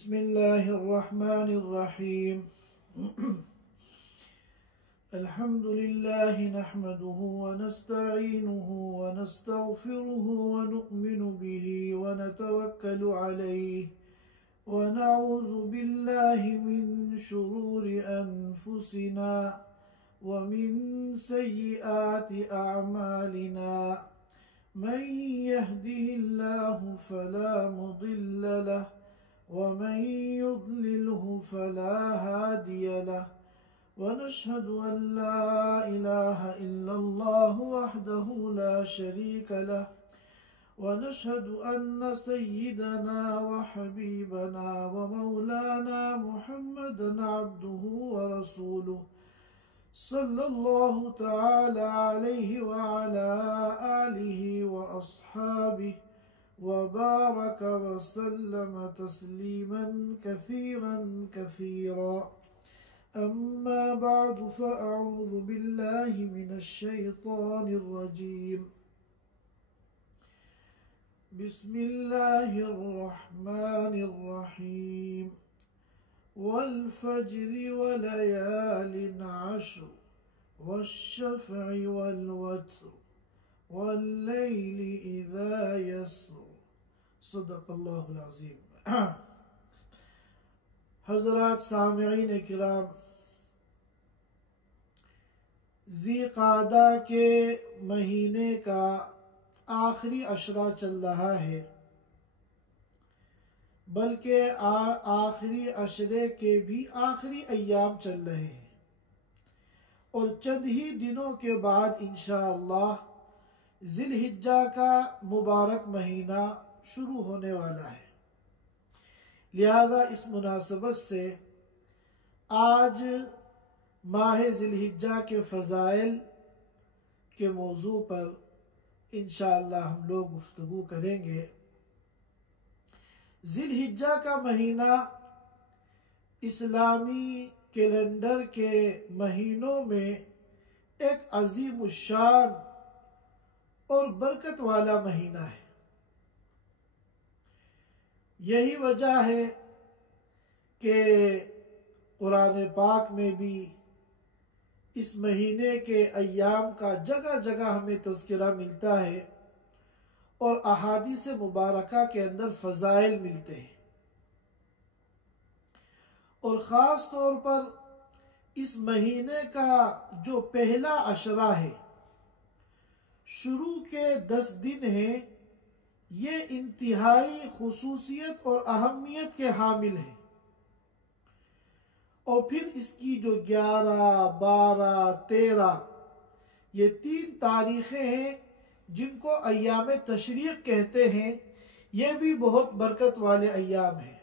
बिस्मिल्लाहिर्रहमानिर्रहीम। अल्हम्दुलिल्लाहि नहमदुहु व नस्तईनुहु व नस्तगफिरुहु व नु'मिनु बिही व नतवक्कलु अलैहि व नऊज़ु बिल्लाहि मिन शुरूरि अनफुसिना व मिन सय्यिआति अअमालिना। मन यहदिहिल्लाहु फला मुदिल्ल लह वमन युद्लिल्हु फला हादिय लह वनशहदु अन ला इलाहा इल्लल्लाहु वहदहु ला शरीक लह वनशहदु अन्न सय्यिदना व हबीबना व मौलाना मुहम्मदन अब्दुहु व रसूलुहु सल्लल्लाहु तआला अलैहि व अला आलिहि व अस्हाबिहि व बारक व सल्लम तस्लीमन कसीरन कसीरा। अम्मा बअदु फ़अऊज़ु बिल्लाहि मिनश शैतानिर रजीम। बिस्मिल्लाहिर रहमानिर रहीम। वल फज्रि व लयालिन अश्र वश्शफ़इ वल वत्र वल्लैलि इज़ा यसर। सदक़ल्लाहुल अज़ीम। हज़रात सामिईन किराम, ज़ीक़ादा के महीने का आखिरी अशरा चल रहा है, बल्कि आखिरी अशरे के भी आखिरी अय्याम चल रहे हैं और चंद ही दिनों के बाद इंशाअल्लाह ज़िलहिज्जा का मुबारक महीना शुरू होने वाला है। लिहाजा इस मुनासबत से आज माह ज़िलहिज्जा के फ़ज़ाइल के मौजू पर इंशाअल्लाह हम लोग गुफ्तगू करेंगे। ज़िलहिज्जा का महीना इस्लामी कैलेंडर के महीनों में एक अज़ीमुश्शान और बरकत वाला महीना है। यही वजह है कि कुरान पाक में भी इस महीने के अय्याम का जगह जगह हमें तज़किरा मिलता है और अहादीस मुबारका के अंदर फ़ज़ाइल मिलते हैं। और ख़ास तौर पर इस महीने का जो पहला अशरा है, शुरू के 10 दिन हैं, ये इंतहाई खुसूसियत और अहमियत के हामिल हैं। और फिर इसकी जो 11, 12, 13 ये 3 तारीखें हैं जिनको अय्याम तशरीक़ कहते हैं, ये भी बहुत बरकत वाले अय्याम हैं।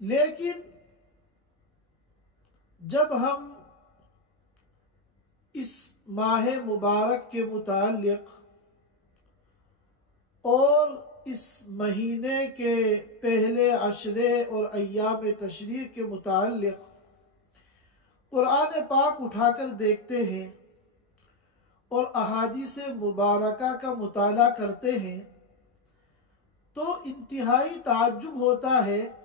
लेकिन जब हम इस माह मुबारक के मुताल्लिक़ और इस महीने के पहले अशरे और अय्याम तशरीक़ के मुताल्लिक़ कुरान पाक उठाकर देखते हैं और अहादीस मुबारका का मुताला करते हैं, तो इंतहाई ताज्जुब होता है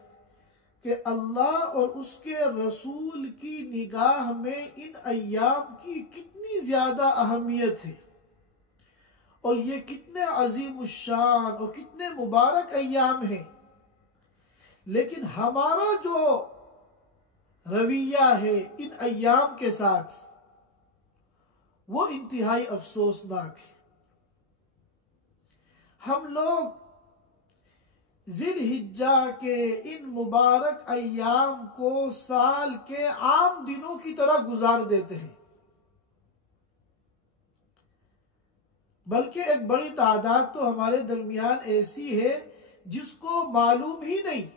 कि अल्लाह और उसके रसूल की निगाह में इन अय्याम की कितनी ज़्यादा अहमियत है और ये कितने अज़ीमुश्शान और कितने मुबारक अय्याम हैं। लेकिन हमारा जो रवैया है इन अय्याम के साथ, वो इंतहाई अफसोसनाक है। हम लोग ज़िलहिज्जा के इन मुबारक अय्याम को साल के आम दिनों की तरह गुजार देते हैं, बल्कि एक बड़ी तादाद तो हमारे दरमियान ऐसी है जिसको मालूम ही नहीं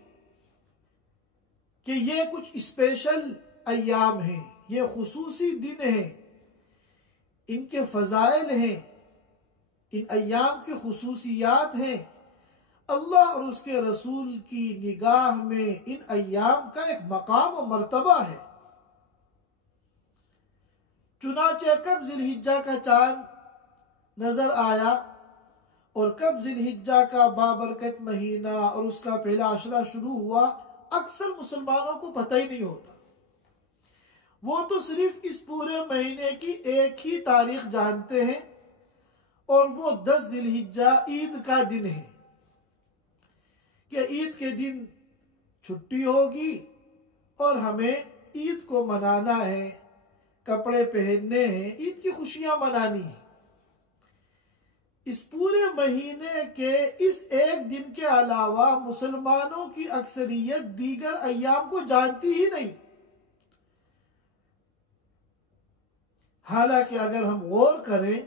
कि ये कुछ स्पेशल अय्याम हैं, ये खुसूसी दिन हैं, इनके फ़ज़ाइल हैं, इन अय्याम की खुसूसियात हैं। अल्लाह और उसके रसूल की निगाह में इन अय्याम का एक मकाम और मर्तबा है। चुनाचे कब ज़िलहिज्जा का चांद नजर आया और कब जिलहिज्जा का बाबरकत महीना और उसका पहला अशरा शुरू हुआ, अक्सर मुसलमानों को पता ही नहीं होता। वो तो सिर्फ इस पूरे महीने की एक ही तारीख जानते हैं, और वो 10 जिलहिज्जा ईद का दिन है कि ईद के दिन छुट्टी होगी और हमें ईद को मनाना है, कपड़े पहनने हैं, ईद की खुशियां मनानी है। इस पूरे महीने के इस एक दिन के अलावा मुसलमानों की अक्सरियत दीगर अय्याम को जानती ही नहीं। हालांकि अगर हम गौर करें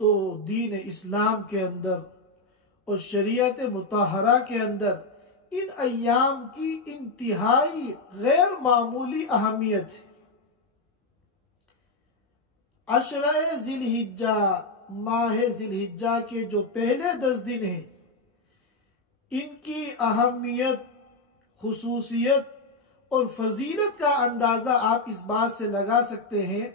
तो दीन इस्लाम के अंदर और शरीयत मुताहरा के अंदर इन अय्याम की इंतहाई गैर मामूली अहमियत है। अशरा जिलहिज्जा, माह जिलहिज्जा के जो पहले 10 दिन हैं, इनकी अहमियत, खुसूसियत और फजीलत का अंदाजा आप इस बात से लगा सकते हैं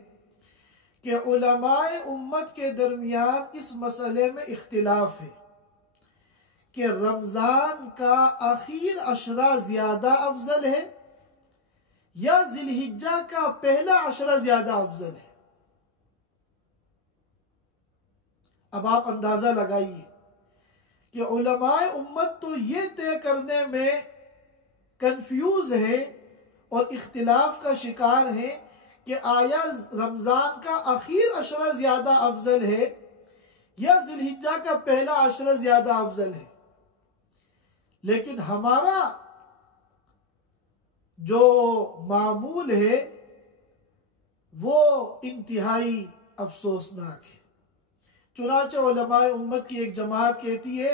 कि उलमाए उम्मत के दरमियान इस मसले में इख्तिलाफ है कि रमजान का आखिर अशरा ज्यादा अफजल है या जिलहिज्जा का पहला अशरा ज्यादा अफजल है। अब आप अंदाजा लगाइए कि उलमाए उम्मत तो ये तय करने में कंफ्यूज है और इख्तिलाफ का शिकार है कि आया रमजान का आखिर अशरा ज्यादा अफजल है या जिलहिज्जा का पहला अशरा ज्यादा अफजल है। लेकिन हमारा जो मामूल है वो इंतहाई अफसोसनाक है। चुनांचे उलमाए उम्मत की एक जमात कहती है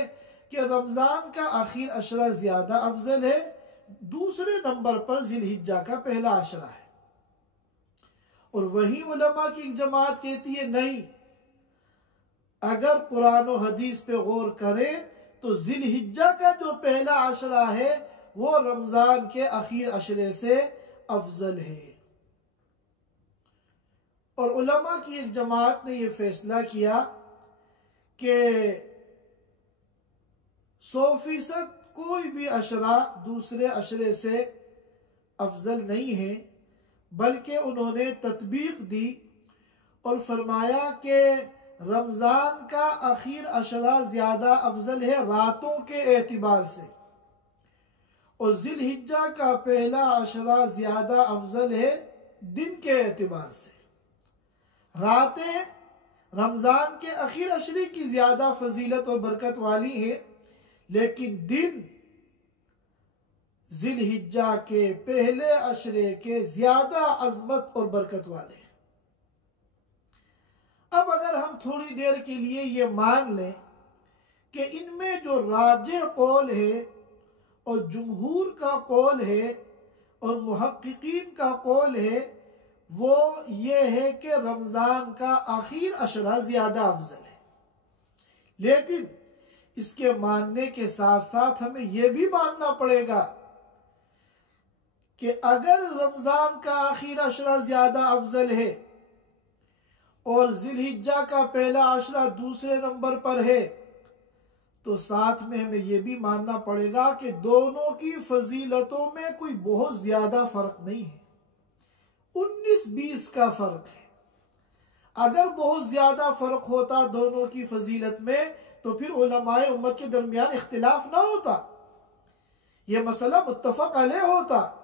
कि रमजान का आखिर अशरा ज्यादा अफजल है, दूसरे नंबर पर जिलहिज्जा का पहला अशरा है। और वही उलमा की एक जमात कहती है नहीं, अगर कुरान और हदीस पे गौर करें तो जिलहिज्जा का जो पहला अशरा है वो रमजान के आखिर अशरे से अफजल है। और उलमा की एक जमात ने यह फैसला किया कि 100% कोई भी अशरा दूसरे अशरे से अफजल नहीं है, बल्कि उन्होंने तत्बीक दी और फरमाया कि रमजान का आखिर अशरा ज्यादा अफजल है रातों के एतबार से, और जिलहिज्जा का पहला अशरा ज्यादा अफजल है दिन के एतबार से। रातें रमजान के आखिर अशरे की ज्यादा फजीलत और बरकत वाली है, लेकिन दिन जिलहिज्जा के पहले अशरे के ज्यादा अजमत और बरकत वाले हैं। अब अगर हम थोड़ी देर के लिए ये मान लें कि इनमें जो राजे कौल है और जुमहूर का कौल है और मुहक्किकीन का कौल है, वो ये है कि रमजान का आखिर अशरा ज्यादा अफजल है। लेकिन इसके मानने के साथ साथ हमें यह भी मानना पड़ेगा कि अगर रमजान का आखिर अशरा ज्यादा अफजल है और जिलहिज्जा का पहला अशरा दूसरे नंबर पर है, तो साथ में हमें यह भी मानना पड़ेगा कि दोनों की फजीलतों में कोई बहुत ज्यादा फर्क नहीं है, 19-20 का फर्क है। अगर बहुत ज्यादा फर्क होता दोनों की फजीलत में तो फिर उलमाए उम्मत के दरमियान इख्तिलाफ ना होता, यह मसला मुत्तफक अलैह होता।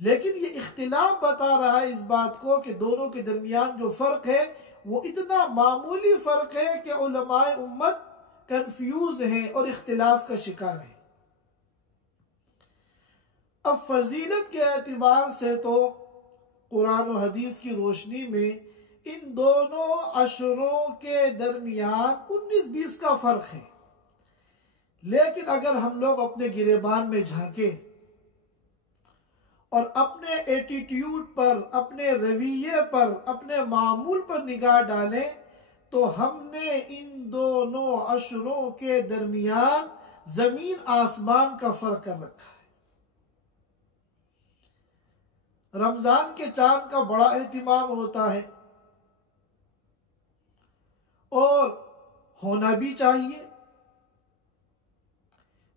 लेकिन ये इख्तिलाफ बता रहा है इस बात को कि दोनों के दरमियान जो फर्क है वो इतना मामूली फर्क है कि उलमाए उम्मत कंफ्यूज हैं और इख्तिलाफ का शिकार है। अब फजीलत के एतबार से तो कुरान और हदीस की रोशनी में इन दोनों अशरों के दरमियान 19-20 का फर्क है। लेकिन अगर हम लोग अपने गिरेबान में झांकें और अपने एटीट्यूड पर, अपने रवैये पर, अपने मामूल पर निगाह डालें तो हमने इन दोनों अशरों के दरमियान जमीन आसमान का फर्क कर रखा है। रमजान के चांद का बड़ा एहतिमाम होता है और होना भी चाहिए।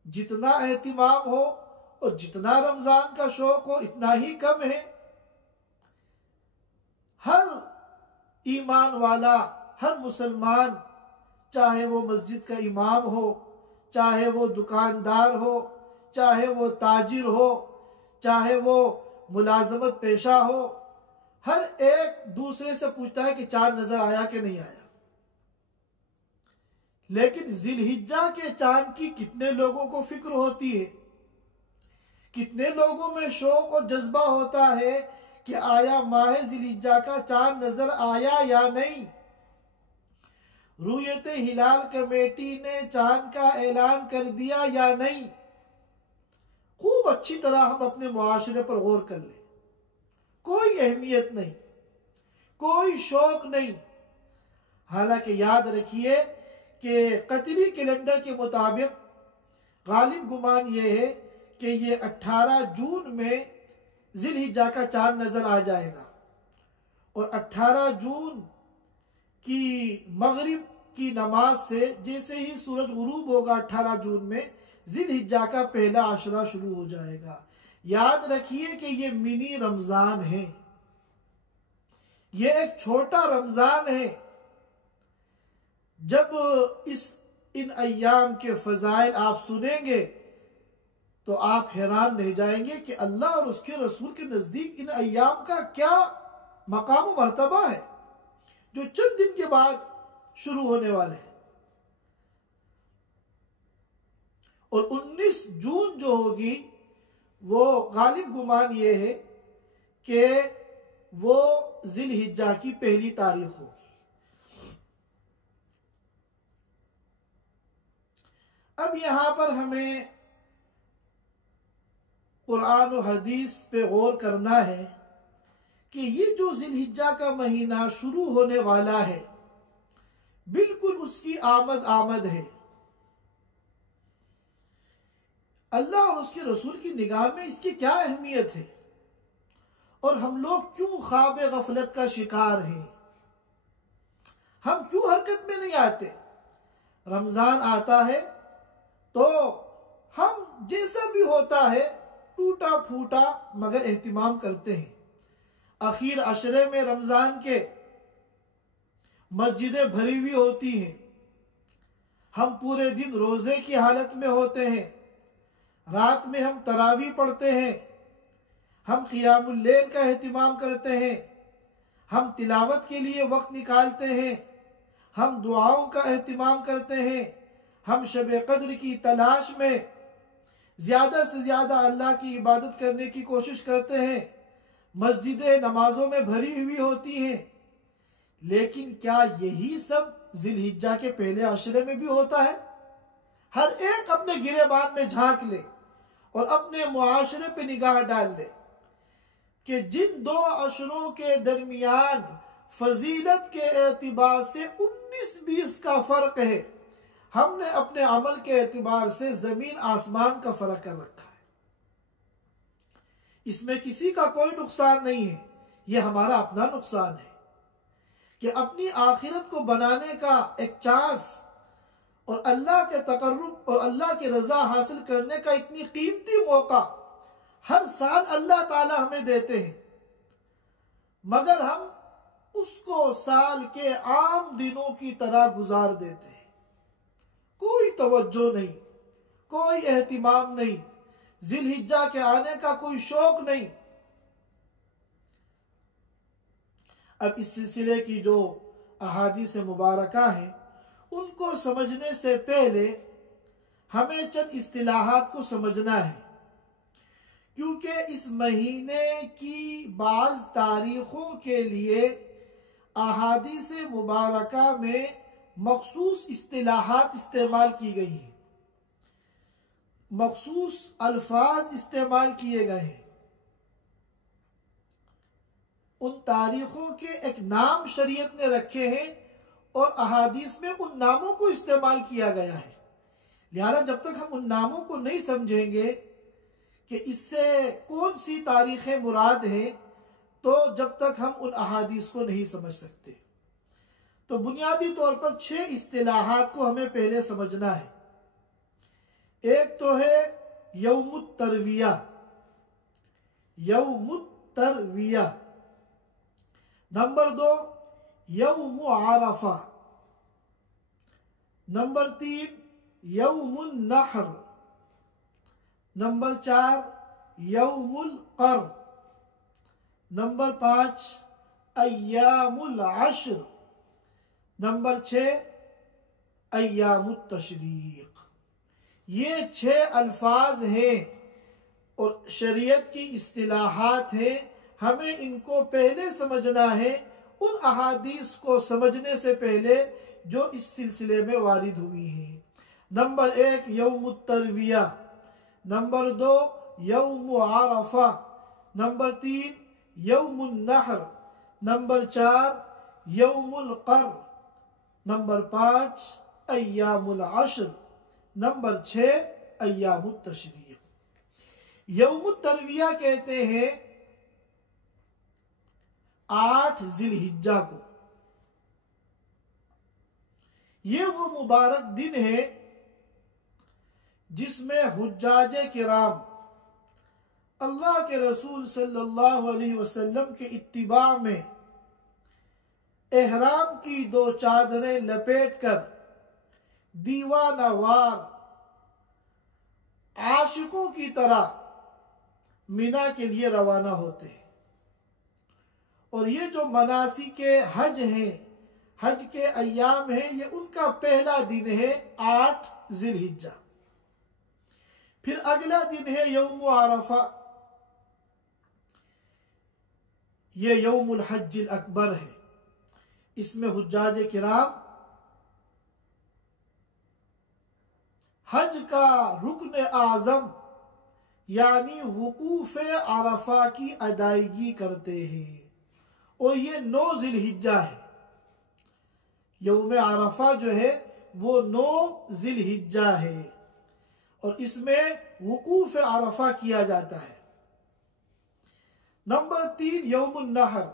जितना एहतिमाम हो और जितना रमजान का शौक हो इतना ही कम है। हर ईमान वाला, हर मुसलमान, चाहे वो मस्जिद का इमाम हो, चाहे वो दुकानदार हो, चाहे वो ताजिर हो, चाहे वो मुलाजमत पेशा हो, हर एक दूसरे से पूछता है कि चांद नजर आया कि नहीं आया। लेकिन जिलहिज्जा के चांद की कितने लोगों को फिक्र होती है, कितने लोगों में शौक और जज्बा होता है कि आया माह जिलहिज्जा का चांद नजर आया या नहीं। रुयत हिलाल कमेटी ने चांद का ऐलान कर दिया या नहीं। खूब अच्छी तरह हम अपने मुआशरे पर गौर कर लें। कोई अहमियत नहीं, कोई शौक नहीं। हालांकि याद रखिए कि कतरी कैलेंडर के मुताबिक गालिब गुमान यह है कि ये 18 जून में जिलहिज्जा का चांद नजर आ जाएगा और 18 जून की मगरिब की नमाज से जैसे ही सूरज गुरूब होगा 18 जून में जिलहिज्जा का पहला आशरा शुरू हो जाएगा। याद रखिए कि ये मिनी रमजान है, ये एक छोटा रमजान है। जब इन अय्याम के फजाइल आप सुनेंगे तो आप हैरान रह जाएंगे कि अल्लाह और उसके रसूल के नजदीक इन अय्याम का क्या मकाम मर्तबा है जो चंद दिन के बाद शुरू होने वाले हैं। और 19 जून जो होगी वो गालिब गुमान ये है कि वो जिलहिज्जा की पहली तारीख होगी। अब यहां पर हमें कुरान और हदीस पे गौर करना है कि ये जो जिलहिज्जा का महीना शुरू होने वाला है बिल्कुल उसकी आमद है। अल्लाह और उसके रसूल की निगाह में इसकी क्या अहमियत है और हम लोग क्यों ख्वाब गफलत का शिकार हैं। हम क्यों हरकत में नहीं आते। रमजान आता है तो हम जैसा भी होता है टूटा फूटा मगर एहतिमाम करते हैं। आखिर अशरे में रमजान के मस्जिदें भरी हुई होती हैं। हम पूरे दिन रोजे की हालत में होते हैं। रात में हम तरावी पढ़ते हैं, हम क़ियामुल लैल का एहतिमाम करते हैं, हम तिलावत के लिए वक्त निकालते हैं, हम दुआओं का एहतिमाम करते हैं, हम शब कद्र की तलाश में ज्यादा से ज्यादा अल्लाह की इबादत करने की कोशिश करते हैं। मस्जिदें नमाजों में भरी हुई होती हैं। लेकिन क्या यही सब जिलहिज्जा के पहले अशरे में भी होता है? हर एक अपने गिरेबान में झांक ले और अपने मुआशरे पे निगाह डाल ले कि जिन दो अशरों के दरमियान फजीलत के एतबार से 19-20 का फर्क है, हमने अपने अमल के एतबार से जमीन आसमान का फर्क कर रखा है। इसमें किसी का कोई नुकसान नहीं है, यह हमारा अपना नुकसान है कि अपनी आखिरत को बनाने का एक चांस और अल्लाह के तकर्रुब और अल्लाह की रजा हासिल करने का इतनी कीमती मौका हर साल अल्लाह ताला हमें देते हैं, मगर हम उसको साल के आम दिनों की तरह गुजार देते हैं। कोई तवज्जो नहीं, कोई एहतिमाम नहीं, जिलहिज्जा के आने का कोई शौक नहीं। अब इस सिलसिले की जो अहादीस मुबारका हैं उनको समझने से पहले हमें चंद इस्तिलाहात को समझना है, क्योंकि इस महीने की बाज तारीखों के लिए अहादीस मुबारका में मखसूस इस्तिलाहात इस्तेमाल की गई हैं, मखसूस अल्फाज इस्तेमाल किए गए हैं। उन तारीखों के एक नाम शरीयत ने रखे हैं और अहादीस में उन नामों को इस्तेमाल किया गया है। लिहाजा जब तक हम उन नामों को नहीं समझेंगे कि इससे कौन सी तारीखें मुराद हैं, तो जब तक हम उन अहादीस को नहीं समझ सकते। तो बुनियादी तौर पर 6 इस्तिलाहात को हमें पहले समझना है। एक तो है यौमुत तरविया, यौमुत तरविया। नंबर 2 यौमु आरफा। नंबर 3 यौमुन नहर। नंबर 4 यौमुल कर। नंबर 5 अय्यामुल अश्र। नंबर 6 अय्यामुत तशरीक। ये 6 अल्फाज हैं और शरीयत की इस्तिलाहात हैं। हमें इनको पहले समझना है उन अहादीस को समझने से पहले जो इस सिलसिले में वारिद हुई हैं। नंबर 1 यौमुत तरविया। नंबर 2 यौमु आरफा। नंबर 3 यौमुन नहर। नंबर 4 यौमुल कर। नंबर 5 अय्यामुल अश्र। नंबर 6 अय्यामुत तशरीक। यौमुत तरविया कहते हैं 8 जिलहिज्जा को। ये वो मुबारक दिन है जिसमें हुज्जाजे किराम अल्लाह के रसूल सल्लल्लाहु अलैहि वसल्लम के इत्तिबा में एहराम की 2 चादरें लपेटकर दीवानावार आशिकों की तरह मिना के लिए रवाना होते हैं। और ये जो मनासिके हज हैं, हज के अय्याम हैं, ये उनका पहला दिन है 8 जिलहिज्जा। फिर अगला दिन है यौम आरफा। ये यौमुल हज्जिल अकबर है। इसमें हुज्जाज किराम हज का रुकन आजम यानी वकूफ आरफा की अदायगी करते हैं। और ये 9 जिलहिज्जा है। यौम आरफा जो है वो 9 जिलहिज्जा है और इसमें वकूफ आरफा किया जाता है। नंबर 3 यौमुन नहर।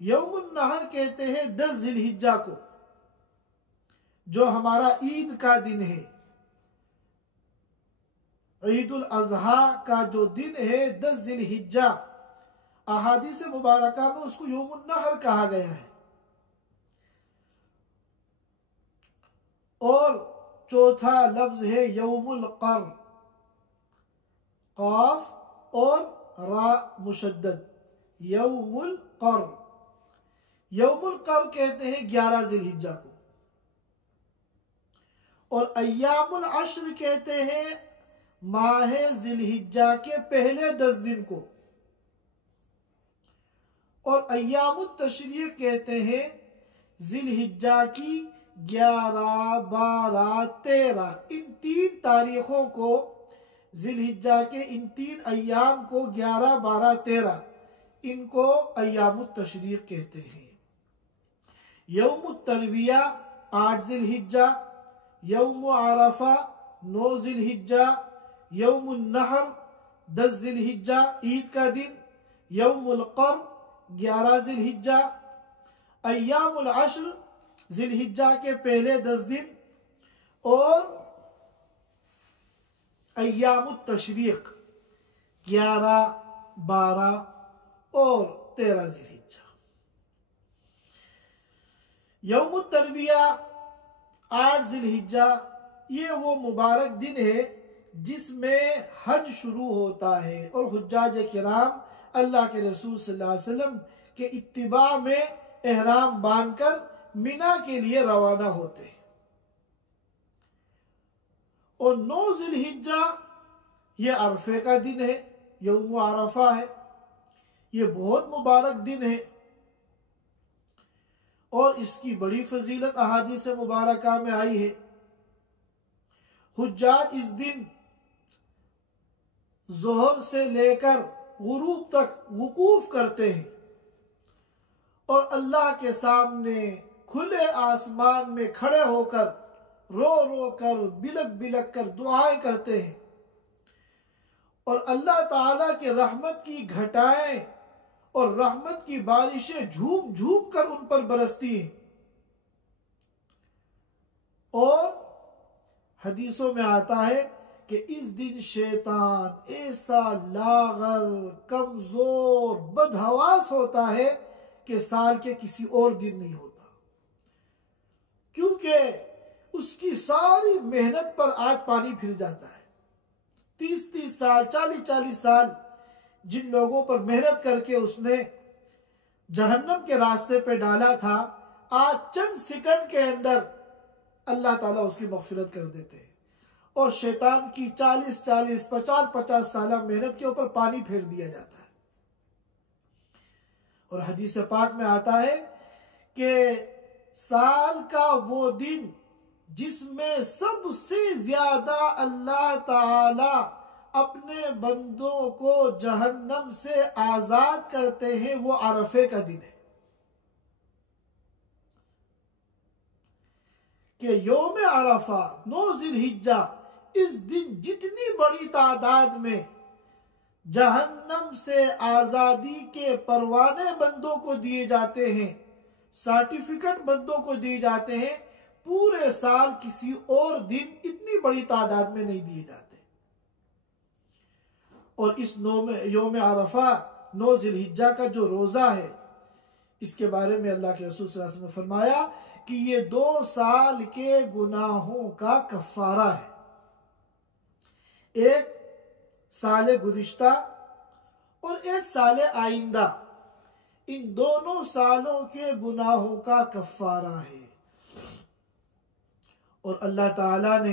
यौमुन नहर कहते हैं 10 जिलहिज्जा को, जो हमारा ईद का दिन है। ईदुल अजहा का जो दिन है 10 जिलहिज्जा, अहादीस मुबारका में उसको यौमुन नहर कहा गया है। और चौथा लफ्ज है यौमुल कर। काफ और रा मुशद्दद, यौमुल कर। यौमुल कर कहते हैं 11 जिलहिज्जा को। और अय्यामुल अश्र कहते हैं माह जिलहिज्जा के पहले 10 दिन को। और अय्यामुत तशरीक कहते हैं जिलहिज्जा की 11, 12, 13 इन 3 तारीखों को, जिलहिज्जा के इन 3 अय्याम को 11, 12, 13 इनको अय्यामुत तशरीक कहते हैं। यौमुत तरविया 8 जिलहिज्जा, यौम आरफा 9 जिलहिज्जा, यौमुन नहर 10 जिलहिज्जा ईद का दिन, यौमुल कर 11 जिलहिज्जा, अय्यामुल अश्र जिलहिज्जा के पहले 10 दिन और अय्यामुत तशरीक 11, 12 और 13 जिलहिज्जा। यौमुत तरविया 8 जिलहिज्जा ये वो मुबारक दिन है जिसमें हज शुरू होता है और हुज्जाज किराम अल्लाह के रसूल सल्लल्लाहु अलैहि वसल्लम के इत्तिबा में एहराम बांधकर मिना के लिए रवाना होते हैं। और 9 जिलहिज्जा ये अरफे का दिन है, यौम आरफा है। ये बहुत मुबारक दिन है और इसकी बड़ी फजीलत अहादीस मुबारका में आई है। हुज्जाज इस दिन जोहर से लेकर गुरूब तक वकूफ करते हैं और अल्लाह के सामने खुले आसमान में खड़े होकर रो रो कर बिलक बिलक कर दुआएं करते हैं। और अल्लाह ताला के रहमत की घटाएं और रहमत की बारिशें झूम झूम कर उन पर बरसती हैं। और हदीसों में आता है कि इस दिन शैतान ऐसा लागर, कमजोर, बदहवास होता है कि साल के किसी और दिन नहीं होता, क्योंकि उसकी सारी मेहनत पर आज पानी फिर जाता है। 30-30 साल, 40-40 साल जिन लोगों पर मेहनत करके उसने जहन्नम के रास्ते पे डाला था, आज चंद सेकंड के अंदर अल्लाह ताला उसकी मग़फ़िरत कर देते हैं। और शैतान की 40-40, 50-50 साल मेहनत के ऊपर पानी फेर दिया जाता है। और हदीस पाक में आता है कि साल का वो दिन जिसमें सबसे ज्यादा अल्लाह ताला अपने बंदों को जहन्नम से आजाद करते हैं, वो अरफे का दिन है। कि यौम अरफा 9 ज़िलहिज्जा, इस दिन जितनी बड़ी तादाद में जहन्नम से आजादी के परवाने बंदों को दिए जाते हैं, सर्टिफिकेट बंदों को दिए जाते हैं, पूरे साल किसी और दिन इतनी बड़ी तादाद में नहीं दिए जाते। और इस यौम अरफा 9 ज़िलहिज्जा का जो रोजा है, इसके बारे में अल्लाह के रसूल सल्लल्लाहु अलैहि वसल्लम ने फरमाया कि ये 2 साल के गुनाहों का कफ़ारा है। एक साले गुज़िश्ता और एक साले आइंदा, इन दोनों सालों के गुनाहों का कफ़ारा है। और अल्लाह ताला ने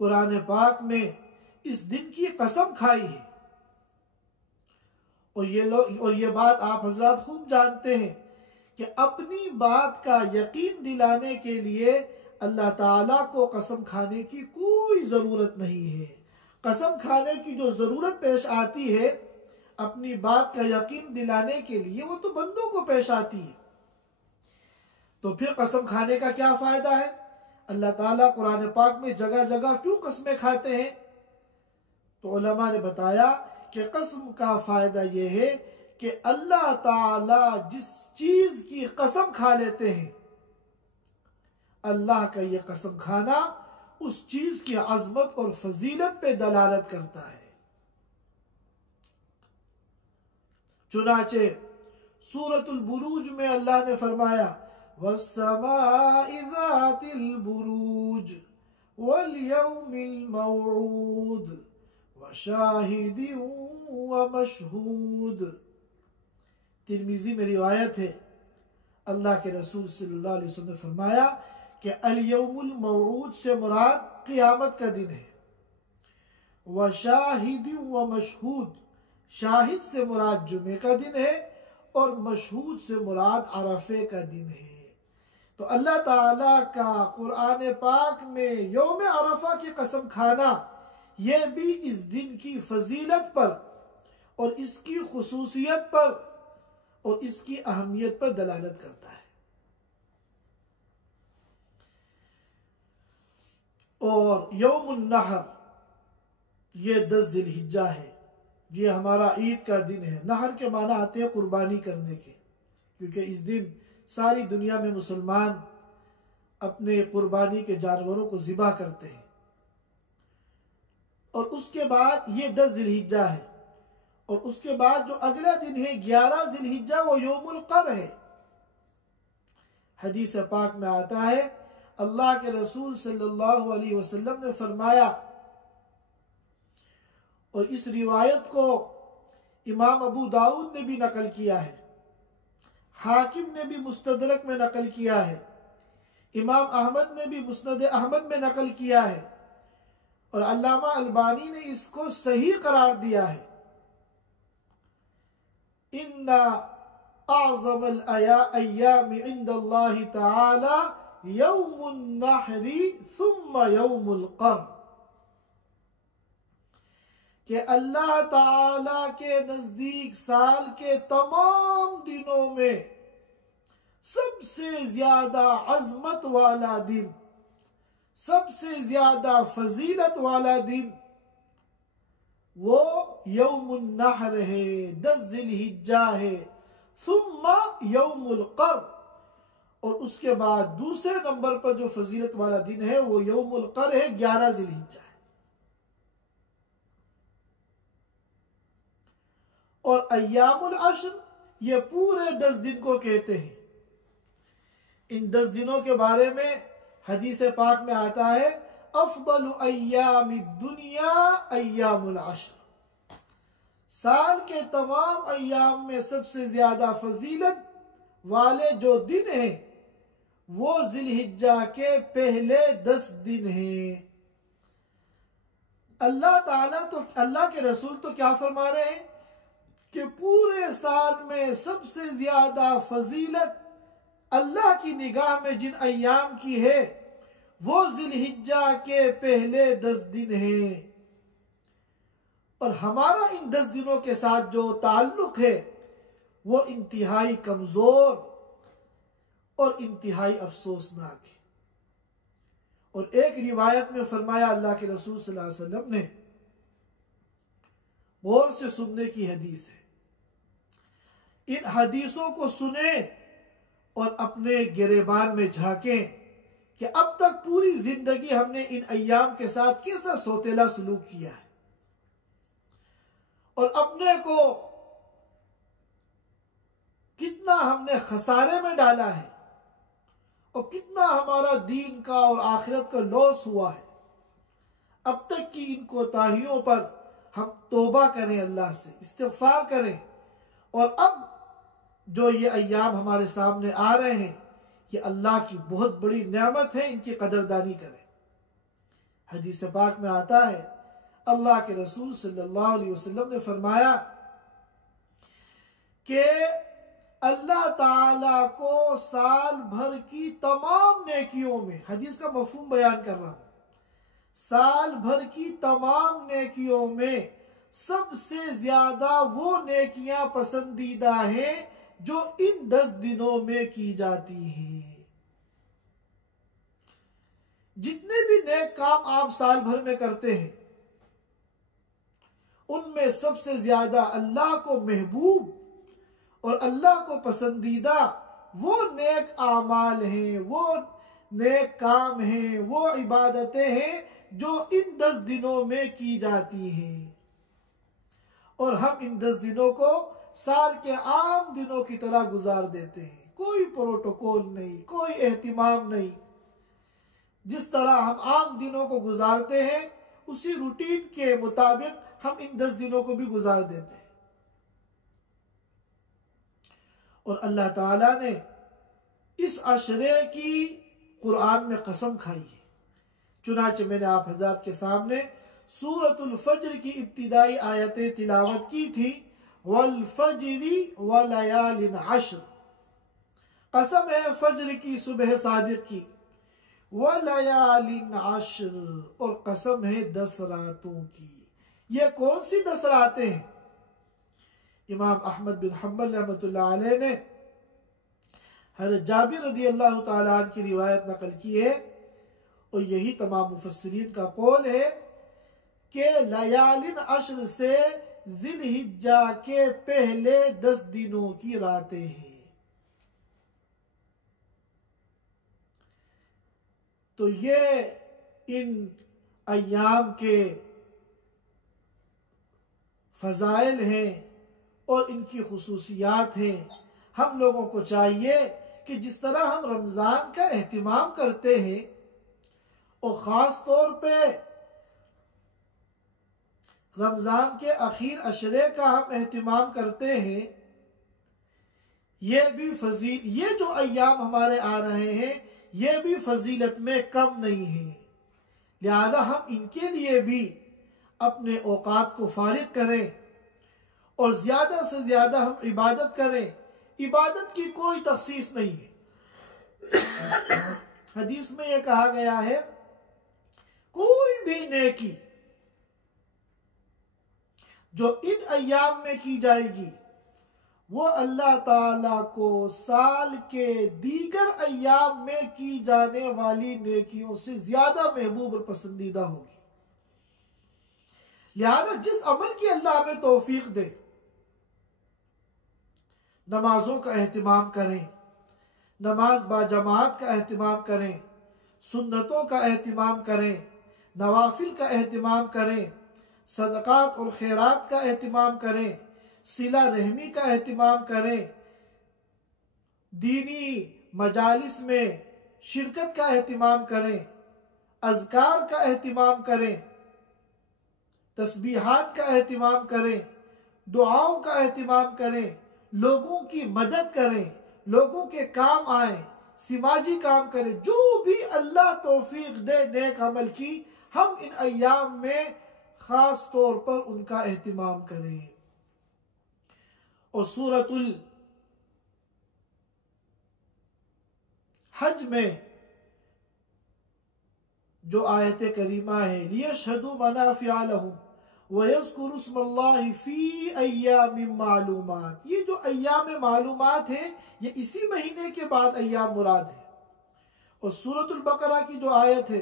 कुरान पाक में इस दिन की कसम खाई है। और ये बात आप हजरात खूब जानते हैं कि अपनी बात का यकीन दिलाने के लिए अल्लाह ताला को कसम खाने की कोई ज़रूरत नहीं है। कसम खाने की जो ज़रूरत पेश आती है अपनी बात का यकीन दिलाने के लिए, वो तो बंदों को पेश आती है। तो फिर कसम खाने का क्या फ़ायदा है? अल्लाह ताला कुरान पाक में जगह जगह क्यों कसमें खाते हैं? तो उलमा ने बताया कि कसम का फ़ायदा यह है कि अल्लाह ताला जिस चीज़ की कसम खा लेते हैं, अल्लाह का ये कसम खाना उस चीज़ की अज़मत और फजीलत पे दलालत करता है। चुनाचे सूरतुल बुरूज में अल्लाह ने फरमाया, वस्समाइ ज़ातिल बुरूज वल यौमिल मौऊद व शाहिदिन व मशहूद। तिरमिज़ी में रिवायत है, अल्लाह के रसूल सल्लल्लाहु अलैहि वसल्लम ने फरमाया कि अल यौमुल मौऊद से मुराद क़ियामत का दिन है। व शाहिदिन व मशहूद, शाहिद से मुराद जुमे का दिन है और मशहूद से मुराद अरफे का दिन है। तो अल्लाह ताला का कुरान पाक में यौम अरफा की कसम खाना, यह भी इस दिन की फजीलत पर और इसकी खुसूसियत पर और इसकी अहमियत पर दलालत करता है। और यौमुन नहर, ये 10 ज़िलहिज्जा है, ये हमारा ईद का दिन है। नहर के माना आते हैं कुर्बानी करने के, क्योंकि इस दिन सारी दुनिया में मुसलमान अपने कुर्बानी के जानवरों को ज़िबा करते हैं। और उसके बाद ये 10 ज़िलहिज्जा है, और उसके बाद जो अगला दिन है 11 ज़िलहिज्जा, वो यौमुल क़र है। हदीस पाक में आता है, अल्लाह के रसूल सल्लल्लाहु अलैहि वसल्लम ने फरमाया, और इस रिवायत को इमाम अबू दाऊद ने भी नकल किया है, हाकिम ने भी मुस्तदरक में नकल किया है, इमाम अहमद ने भी मुस्नद अहमद में नकल किया है, और अल्लामा अलबानी ने इसको सही करार दिया है। इन्ना आज़मल अय्यामी इंदल्लाहि तआला यौमुन नहरी सुम्मा यौमुल क़र, कि अल्लाह ताला के नजदीक साल के तमाम दिनों में सबसे ज्यादा अजमत वाला दिन, सबसे ज्यादा फजीलत वाला दिन वो यौमुन नहर है, 10 ज़िलहिज्जा है। सुम्मा यौमुल क़र, और उसके बाद दूसरे नंबर पर जो फजीलत वाला दिन है वो यौमुल क़र है, 11 ज़िलहिज्जा है। और अय्यामुल अश्र ये पूरे 10 दिन को कहते हैं। इन 10 दिनों के बारे में हदीस पाक में आता है, अफदलु अय्यामिद दुनिया अय्यामुल अश्र, साल के तमाम अय्याम में सबसे ज्यादा फजीलत वाले जो दिन हैं वो ज़िलहिज्जा के पहले 10 दिन हैं। अल्लाह ताला तो, अल्लाह के रसूल तो क्या फरमा रहे हैं कि पूरे साल में सबसे ज्यादा फजीलत अल्लाह की निगाह में जिन अय्याम की है वो ज़िलहिज्जा के पहले 10 दिन हैं। और हमारा इन 10 दिनों के साथ जो ताल्लुक है वो इंतहाई कमजोर और इंतहाई अफसोसनाक है। और एक रिवायत में फरमाया, अल्लाह के रसूल सल्लल्लाहु अलैहि वसल्लम ने, गौर से सुनने की हदीस है, इन हदीसों को सुने और अपने गिरेबान में झांकें कि अब तक पूरी जिंदगी हमने इन अय्याम के साथ कैसा सौतेला सलूक किया है और अपने को कितना हमने खसारे में डाला है और कितना हमारा दीन का और आखिरत का लॉस हुआ है। अब तक की इन कोताहियों पर हम तौबा करें, अल्लाह से इस्तिग़फ़ार करें, और अब जो ये अय्याम हमारे सामने आ रहे हैं ये अल्लाह की बहुत बड़ी नेमत है, इनकी कदरदानी करें। हदीस पाक में आता है, अल्लाह के रसूल सल्लल्लाहु अलैहि वसल्लम ने फरमाया कि अल्लाह ताला को साल भर की तमाम नेकियों में, हदीस का मफहूम बयान कर रहा हूं, साल भर की तमाम नेकियों में सबसे ज्यादा वो नेकियां पसंदीदा हैं जो इन 10 दिनों में की जाती हैं। जितने भी नेक काम आप साल भर में करते हैं उनमें सबसे ज्यादा अल्लाह को महबूब और अल्लाह को पसंदीदा वो नेक आमाल हैं, वो नेक काम हैं, वो इबादतें हैं जो इन 10 दिनों में की जाती हैं। और हम इन 10 दिनों को साल के आम दिनों की तरह गुजार देते हैं, कोई प्रोटोकॉल नहीं, कोई एहतिमाम नहीं। जिस तरह हम आम दिनों को गुजारते हैं उसी रूटीन के मुताबिक हम इन 10 दिनों को भी गुजार देते हैं। और अल्लाह ताला ने इस अशरे की कुरान में कसम खाई है। चुनाचे मैंने आप हज़रात के सामने सूरतुल फज्र की इब्तिदाई आयतें तिलावत की थी, वल फज्री व लयालिन अश्र, कसम है फज्र की, सुबह सादिक की, व लयालिन अश्र, और कसम है 10 रातों की। ये कौन सी 10 रातें हैं? इमाम अहमद बिन हम्बल रहमतुल्लाह अलैह ने हज़रत जाबिर रज़ी अल्लाह ताला अन्हु की रिवायत नकल की है, और यही तमाम मुफस्सिरीन का कौल है कि लयालिन अश्र से ज़िलहिज्जा के पहले 10 दिनों की रातें हैं। तो ये इन अय्याम के फजाइल हैं और इनकी खुसूसियात हैं। हम लोगों को चाहिए कि जिस तरह हम रमज़ान का एहतिमाम करते हैं और ख़ास तौर पे रमज़ान के आखिर अशरे का हम एहतिमाम करते हैं, ये जो अय्याम हमारे आ रहे हैं ये भी फजीलत में कम नहीं है। लिहाजा हम इनके लिए भी अपने औकात को फारिग करें और ज्यादा से ज्यादा हम इबादत करें। इबादत की कोई तखसीस नहीं है। हदीस में यह कहा गया है, कोई भी नेकी जो इन अय्याम में की जाएगी वो अल्लाह ताला को साल के दीगर अय्याम में की जाने वाली नेकियों से ज्यादा महबूब और पसंदीदा होगी। लिहाजा जिस अमल की अल्लाह हमें तौफीक दे, नमाजों का एहतिमाम करें, नमाज बाजमात का एहतिमाम करें, सुन्नतों का एहतिमाम करें, नवाफिल का एहतिमाम करें, सदक़ात और खैरात का एहतिमाम करें, सिला रहमी का एहतिमाम करें, दीनी मजालिस में शिरकत का एहतिमाम करें, अज़कार का एहतिमाम करें, तस्बीहात का एहतिमाम करें, दुआओं का एहतिमाम करें, लोगों की मदद करें, लोगों के काम आए, समाजी काम करें। जो भी अल्लाह तौफीक दे नेक अमल की, हम इन अय्याम में खास तौर पर उनका एहतिमाम करें। और सूरतुल हज में जो आयत करीमा है, लियशहदू मनाफिअ लहुम व यज़कुरु स्मल्लाहि फी अय्यामिन मालूमात, ये जो अय्याम मालूमात है ये इसी महीने के बाद अय्याम मुराद है। और सूरतुल बकरा की जो आयत है,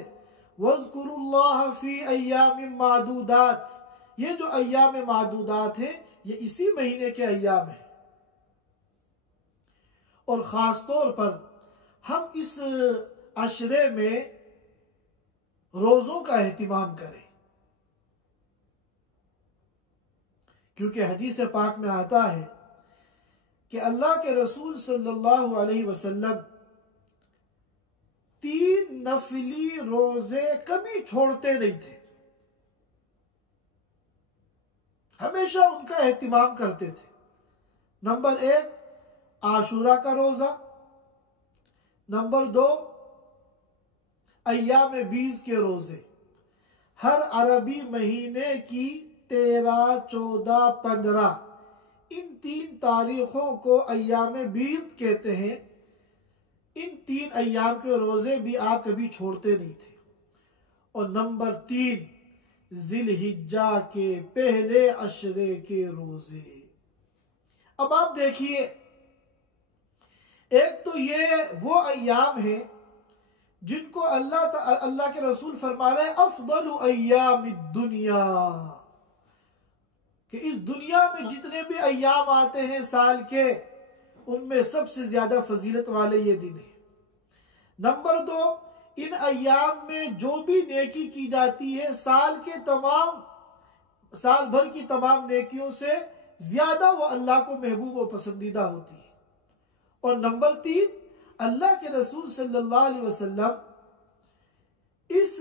वज़कुरुल्लाह फी अय्यामिन मादूदात, ये जो अय्याम मादूदात है ये इसी महीने के अय्याम है। और खास तौर पर हम इस अशरे में रोजों का एहतिमाम करें, क्योंकि हदीस पाक में आता है कि अल्लाह के रसूल सल्लल्लाहु अलैहि वसल्लम 3 नफली रोजे कभी छोड़ते नहीं थे, हमेशा उनका एहतिमाम करते थे। नंबर 1 आशूरा का रोजा, नंबर 2 अय्याम बीज के रोजे। हर अरबी महीने की 13, 14, 15 इन 3 तारीखों को अय्याम बीज कहते हैं। इन 3 अय्याम के रोजे भी आप कभी छोड़ते नहीं थे। और नंबर 3 जिलहिज्जा के पहले अशरे के रोजे। अब आप देखिए, एक तो ये वो अय्याम है जिनको अल्लाह के रसूल फरमा रहे हैं अफदलु अय्यामिद दुनिया, कि इस दुनिया में जितने भी अय्याम आते हैं साल के, उनमें सबसे ज्यादा फजीलत वाले ये दिन है। नंबर 2, इन अय्याम में जो भी नेकी की जाती है साल भर की तमाम नेकियों से ज्यादा वो अल्लाह को महबूब और पसंदीदा होती है। और नंबर 3, अल्लाह के रसूल सल्लल्लाहु अलैहि वसल्लम इस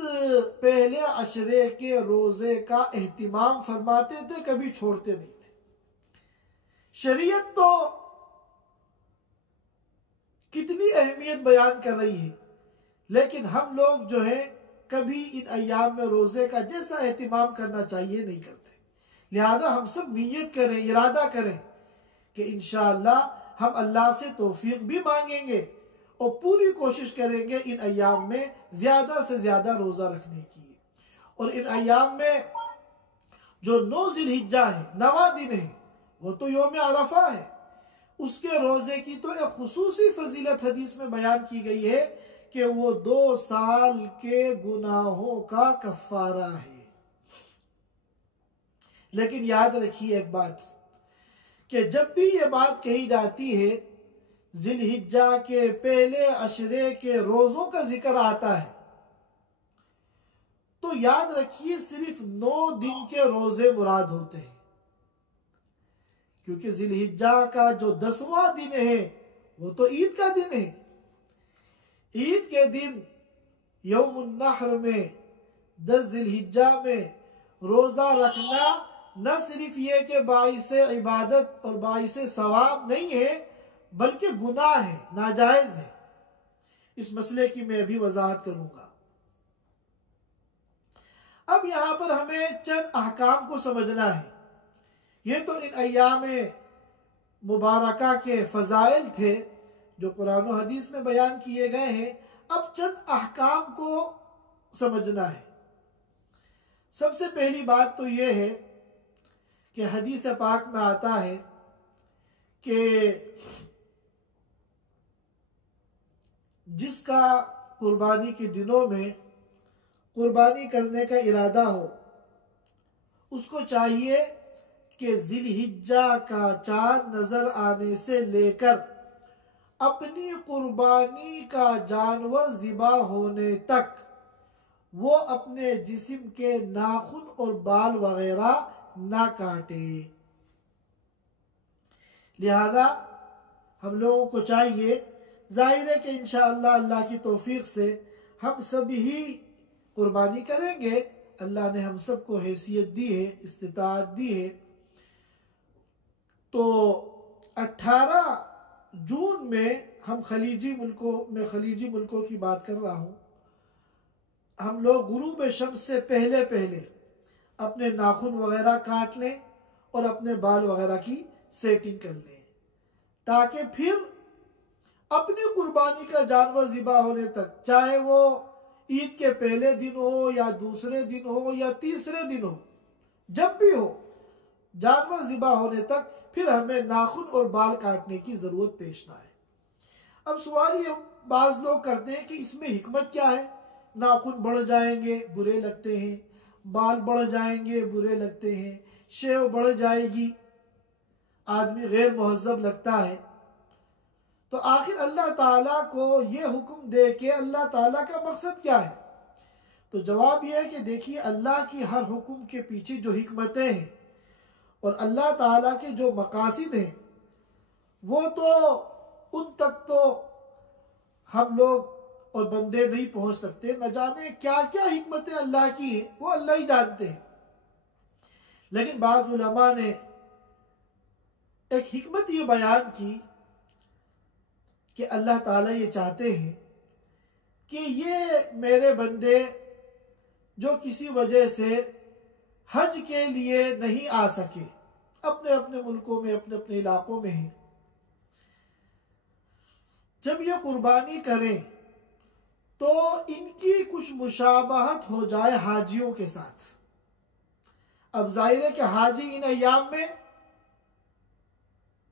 पहले अशरे के रोजे का एहतिमाम फरमाते थे, कभी छोड़ते नहीं थे। शरीयत तो कितनी अहमियत बयान कर रही है, लेकिन हम लोग जो है कभी इन अय्याम में रोजे का जैसा एहतिमाम करना चाहिए नहीं करते। लिहाजा हम सब नियत करें, इरादा करें कि इंशाअल्लाह हम अल्लाह से तौफीक भी मांगेंगे और पूरी कोशिश करेंगे इन अय्याम में ज्यादा से ज्यादा रोजा रखने की। और इन अय्याम में जो 9 जिलहिज्जा है, 9वां दिन है, वो तो यौम अरफा है, उसके रोजे की तो एक खुसूसी फजीलत हदीस में बयान की गई है कि वो 2 साल के गुनाहों का कफ्फारा है। लेकिन याद रखिए एक बात, कि जब भी ये बात कही जाती है, जिलहिज्जा के पहले अशरे के रोजों का जिक्र आता है, तो याद रखिए सिर्फ 9 दिन के रोजे मुराद होते हैं, क्योंकि जिलहिज्जा का जो 10वां दिन है वो तो ईद का दिन है। ईद के दिन यौमुन नहर में 10 जिलहिज्जा में रोजा रखना न सिर्फ ये कि बाइसे इबादत और बाइसे सवाब नहीं है, बल्कि गुनाह है, नाजायज है। इस मसले की मैं अभी वजाहत करूंगा। अब यहां पर हमें चंद अहकाम को समझना है। ये तो इन अय्याम मुबारका के फजाइल थे जो कुरान और हदीस में बयान किए गए हैं। अब चंद अहकाम को समझना है। सबसे पहली बात तो यह है कि हदीस पाक में आता है कि जिसका कुर्बानी के दिनों में कुर्बानी करने का इरादा हो, उसको चाहिए कि जिलहिज्जा का चांद नजर आने से लेकर अपनी कुर्बानी का जानवर ज़िबा होने तक वो अपने जिस्म के नाखून और बाल वगैरह ना काटे। लिहाजा हम लोगों को चाहिए, जाहिर है कि इंशाअल्लाह अल्लाह की तौफीक से हम सभी ही कुर्बानी करेंगे। अल्लाह ने हम सबको हैसियत दी है, इस्तिताअत दी है। तो 18 जून में हम खलीजी मुल्कों की बात कर रहा हूँ, हम लोग गुरूब शम्स से पहले पहले अपने नाखून वगैरह काट लें और अपने बाल वगैरह की सेटिंग कर लें, ताकि फिर अपनी कुर्बानी का जानवर ज़िबा होने तक, चाहे वो ईद के पहले दिन हो या दूसरे दिन हो या तीसरे दिन हो, जब भी हो, जानवर ज़िबा होने तक फिर हमें नाखून और बाल काटने की ज़रूरत पेश ना आए। अब सवाल ये बाज़ लोग करते हैं कि इसमें हिकमत क्या है? नाखून बढ़ जाएंगे, बुरे लगते हैं, बाल बढ़ जाएंगे, बुरे लगते हैं, शेव बढ़ जाएगी, आदमी गैर मुहज़्ज़ब लगता है। तो आखिर अल्लाह ताला को ये हुक्म दे के अल्लाह ताला का मकसद क्या है? तो जवाब यह है कि देखिए, अल्लाह की हर हुक्म के पीछे जो हिकमतें हैं और अल्लाह ताला के जो मकासिद हैं, वो तो उन तक तो हम लोग और बंदे नहीं पहुंच सकते। न जाने क्या क्या हिकमतें अल्लाह की हैं, वो अल्लाह ही जानते हैं। लेकिन बाज़ उलमा ने एक हिकमत ये बयान की कि अल्लाह ताला ये चाहते हैं कि ये मेरे बंदे जो किसी वजह से हज के लिए नहीं आ सके, अपने अपने मुल्कों में, अपने अपने इलाकों में हैं, जब ये कुर्बानी करें तो इनकी कुछ मुशाबहत हो जाए हाजियों के साथ। अब जाहिर है कि हाजी इन अय्याम में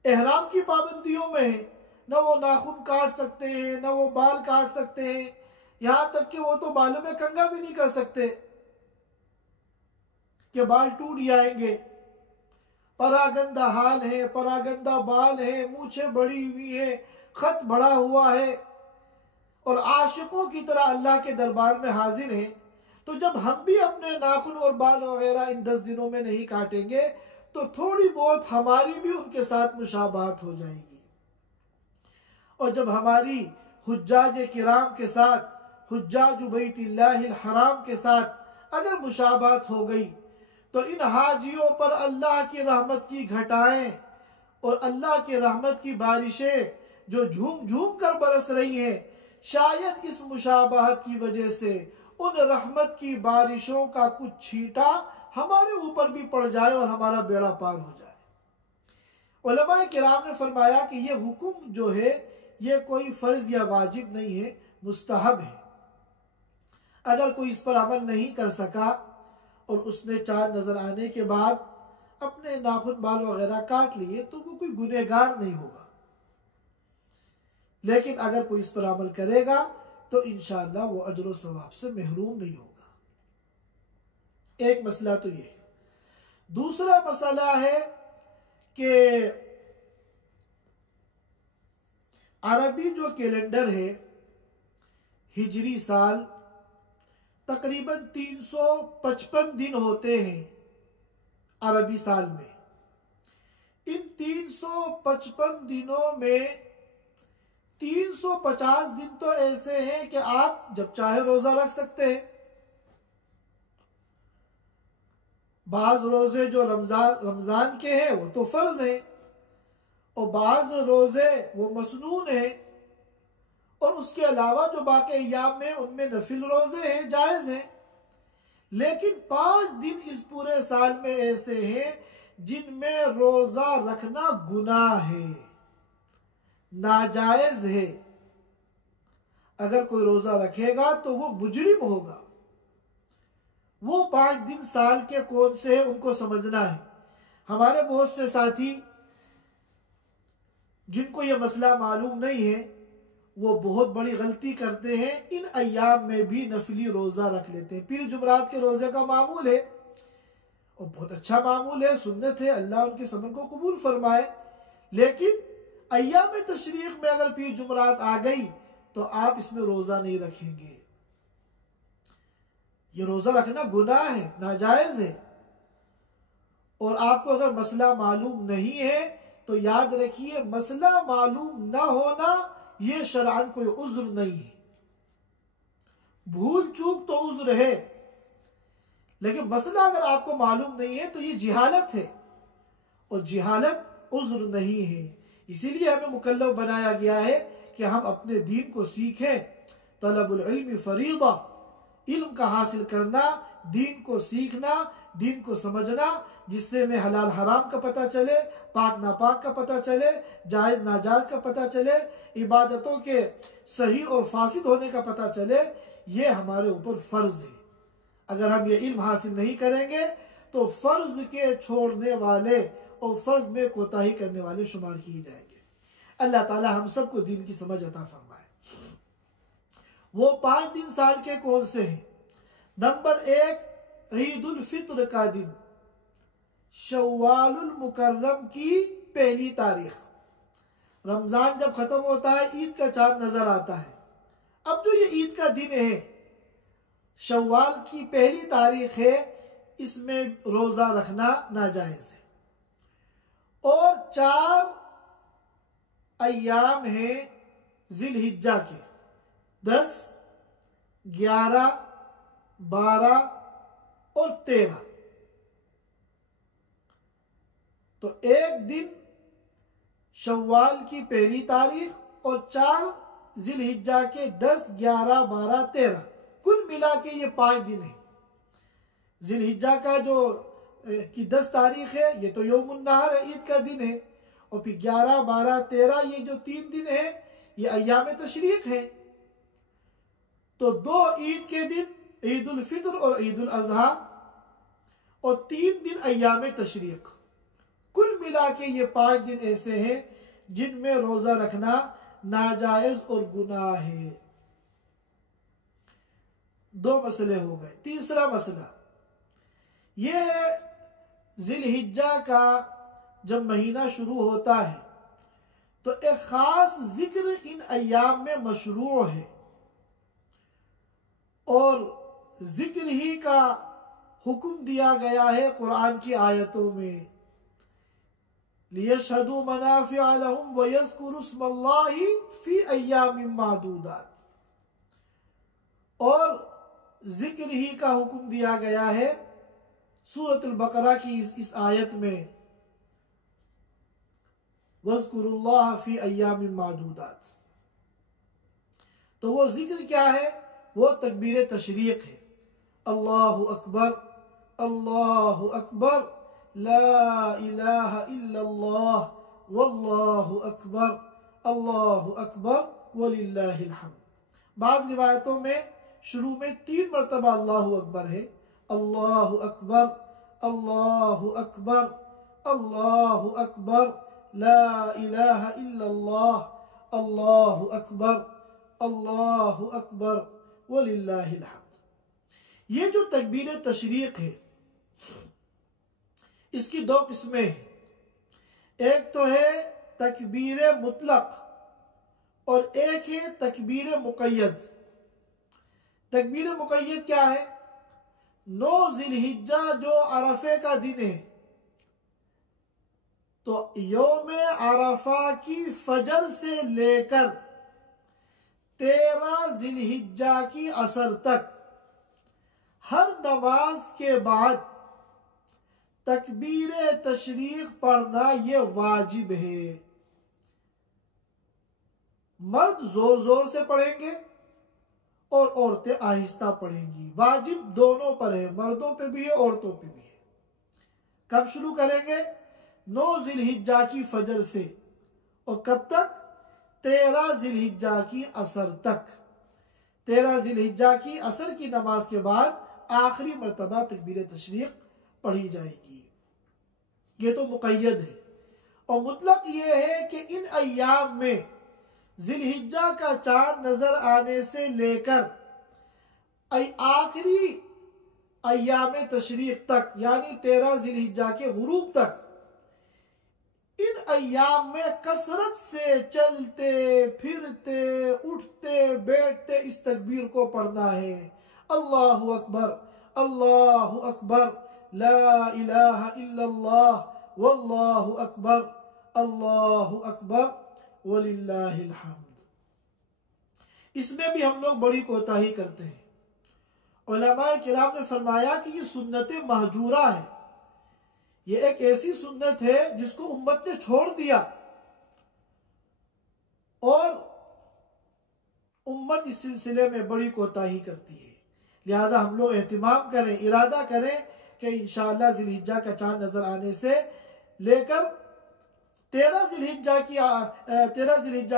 एहराम की पाबंदियों में है, न वो नाखून काट सकते हैं, न वो बाल काट सकते हैं, यहां तक कि वो तो बालों में कंघा भी नहीं कर सकते कि बाल टूट जाएंगे। परागंदा हाल है, परागंदा बाल है, मूछें बड़ी हुई है, खत बड़ा हुआ है और आशिकों की तरह अल्लाह के दरबार में हाजिर हैं। तो जब हम भी अपने नाखून और बाल वगैरह इन 10 दिनों में नहीं काटेंगे तो थोड़ी बहुत हमारी भी उनके साथ मुशाबहत हो जाएगी। और जब हमारी हुज्जाज किराम के साथ, हुज्जाज बैतिल्लाहिल हराम के साथ अगर मुशाबहत हो गई तो इन हाजियों पर अल्लाह की रहमत की घटाएं और अल्लाह की रहमत की बारिशें जो झूम झूम कर बरस रही हैं, शायद इस मुशाबहत की वजह से उन रहमत की बारिशों का कुछ छींटा हमारे ऊपर भी पड़ जाए और हमारा बेड़ा पार हो जाए। उलमाए किराम ने फरमाया कि ये हुक्म जो है ये कोई फर्ज या वाजिब नहीं है, मुस्तहब है। अगर कोई इस पर अमल नहीं कर सका और उसने चांद नजर आने के बाद अपने नाखून बाल वगैरह काट लिए तो वो कोई गुनहगार नहीं होगा। लेकिन अगर कोई इस पर अमल करेगा तो इंशाअल्लाह वो अजर व सवाब से महरूम नहीं होगा। एक मसला तो ये। दूसरा मसला है कि अरबी जो कैलेंडर है, हिजरी साल तकरीबन 355 दिन होते हैं अरबी साल में। इन 355 दिनों में 350 दिन तो ऐसे हैं कि आप जब चाहे रोजा रख सकते हैं। बाज रोजे जो रमजान के हैं वो तो फर्ज हैं और बाज रोजे वो मसनून हैं और उसके अलावा जो बाकी अय्याम में उनमें नफिल रोजे हैं, जायज हैं। लेकिन 5 दिन इस पूरे साल में ऐसे हैं जिनमें रोजा रखना गुनाह है, नाजायज है। अगर कोई रोजा रखेगा तो वो मुजरिम होगा। वो 5 दिन साल के कौन से है उनको समझना है। हमारे बहुत से साथी जिनको ये मसला मालूम नहीं है वो बहुत बड़ी गलती करते हैं, इन अय्याम में भी नफली रोजा रख लेते हैं। पीर जुमरात के रोजे का मामूल है और बहुत अच्छा मामूल है, सुन्नत है, अल्लाह उनके समन को कबूल फरमाए। लेकिन अय्याम तशरीक में अगर पीर जुमरात आ गई तो आप इसमें रोजा नहीं रखेंगे। ये रोजा रखना गुनाह है, नाजायज है। और आपको अगर मसला मालूम नहीं है तो याद रखिए, मसला मालूम ना होना ये शरअन कोई उज्र नहीं है। भूल चूक तो उज्र है, लेकिन मसला अगर आपको मालूम नहीं है तो ये जिहालत है, और जिहालत उज्र नहीं है। इसीलिए हमें मुकल्लफ बनाया गया है कि हम अपने दीन को सीखें। तलबुल इल्मी फरीदा, इल्म का हासिल करना, दीन को सीखना, दीन को समझना, जिससे हमें हलाल हराम का पता चले, पाक नापाक का पता चले, जायज नाजायज का पता चले, इबादतों के सही और फासिद होने का पता चले, ये हमारे ऊपर फर्ज है। अगर हम ये इल्म हासिल नहीं करेंगे तो फर्ज के छोड़ने वाले और फर्ज में कोताही करने वाले शुमार किए जाएंगे। अल्लाह ताला हम सबको दीन की समझ अता फरमाए। वो 5 दिन साल के कौन से हैं? नंबर 1, ईद उल फित्र का दिन, शव्वालुल मुकर्रम की पहली तारीख। रमजान जब खत्म होता है, ईद का चांद नजर आता है। अब जो ये ईद का दिन है, शव्वाल की पहली तारीख है, इसमें रोजा रखना नाजायज है। और 4 अय्याम हैं जिलहिज्जा के, 10, 11, 12 और 13। तो एक दिन शव्वाल की पहली तारीख और 4 जिलहिज्जा के 10, 11, 12, 13, कुल मिला के ये 5 दिन है। जिलहिज्जा का जो की 10 तारीख है, ये तो यौमुन नहर है, ईद का दिन है। और फिर 11, 12, 13 ये जो 3 दिन है, ये अय्याम तशरीक है। तो 2 ईद के दिन, ईद उल फित्र और ईद उल अजहा, और 3 दिन अय्याम तशरीक। कुल मिला के ये 5 दिन ऐसे हैं जिनमें रोजा रखना नाजायज और गुनाह है। 2 मसले हो गए। तीसरा मसला, ये जिलहिज्जा का जब महीना शुरू होता है तो एक खास जिक्र इन अय्याम में मशरूअ है, और जिक्र ही का हुक्म दिया गया है कुरान की आयतों में। लियशहदू मनाफिअ लहुम व यज़कुरु स्मल्लाहि फी अय्यामिन मादूदात। और जिक्र ही का हुक्म दिया गया है सूरतुल बकरा की इस आयत में, वज़कुरुल्लाह फी अय्यामिन मादूदात। तो वो जिक्र क्या है? वो तकबीर तशरीक है। अल्लाहु अकबर, अल्लाहु अकबर, ला इलाहा इल्लल्लाह, वल्लाहु अकबर, अल्लाहु अकबर, वलिल्लाहिल हम्द। बाज़ रिवायतों में शुरू में 3 मरतबा अल्लाहु अकबर है। अल्लाहु अकबर, अल्लाहु अकबर, अल्लाहु अकबर, ला इलाहा इल्लल्लाह, अल्लाहु अकबर, अल्लाहु अकबर, वलिल्लाहिल हम्द। ये जो तकबीर तशरीक है, इसकी 2 किस्में हैं। एक तो है तकबीर मुतलक और एक है तकबीर मुक़य्यद। तकबीर मुक़य्यद क्या है? 9 जिलहिज्जा जो अरफे का दिन है, तो यौम अरफा की फजर से लेकर 13 जिलहिज्जा की असर तक हर नमाज के बाद तकबीर तशरीक पढ़ना ये वाजिब है। मर्द जोर जोर से पढ़ेंगे और औरतें आहिस्ता पढ़ेंगी। वाजिब दोनों पर है, मर्दों पे भी है, औरतों पे भी है। कब शुरू करेंगे? 9 जिलहिज्जा की फजर से, और कब तक? 13 जिलहिज्जा की असर तक। 13 जिलहिज्जा की असर की नमाज के बाद आखिरी मर्तबा तकबीर तशरीक पढ़ी जाएगी। ये तो मुक़य्यद है। और मुतलक ये है कि इन अय्याम में जिलहिज्जा का चांद नजर आने से लेकर आखिरी अय्याम तशरीक तक, यानी 13 जिलहिज्जा के गुरूब तक, इन अय्याम में कसरत से चलते फिरते उठते बैठते इस तकबीर को पढ़ना है। अल्लाहु अकबर, अल्लाहु अकबर, ला इलाहा इल्लल्लाह, वल्लाहु अकबर, अल्लाहु अकबर, वलिल्लाहिल हम्द। इसमें भी हम लोग बड़ी कोताही करते हैं। उलमाए किराम ने फरमाया कि ये सुन्नत महजूरा है, ये एक ऐसी सुन्नत है जिसको उम्मत ने छोड़ दिया और उम्मत इस सिलसिले में बड़ी कोताही करती है। लिहाजा हम लोग एहतिमाम करें, इरादा करें कि इंशाअल्लाह जिलहिज्जा का चांद नजर आने से लेकर 13 जिलहिज्जा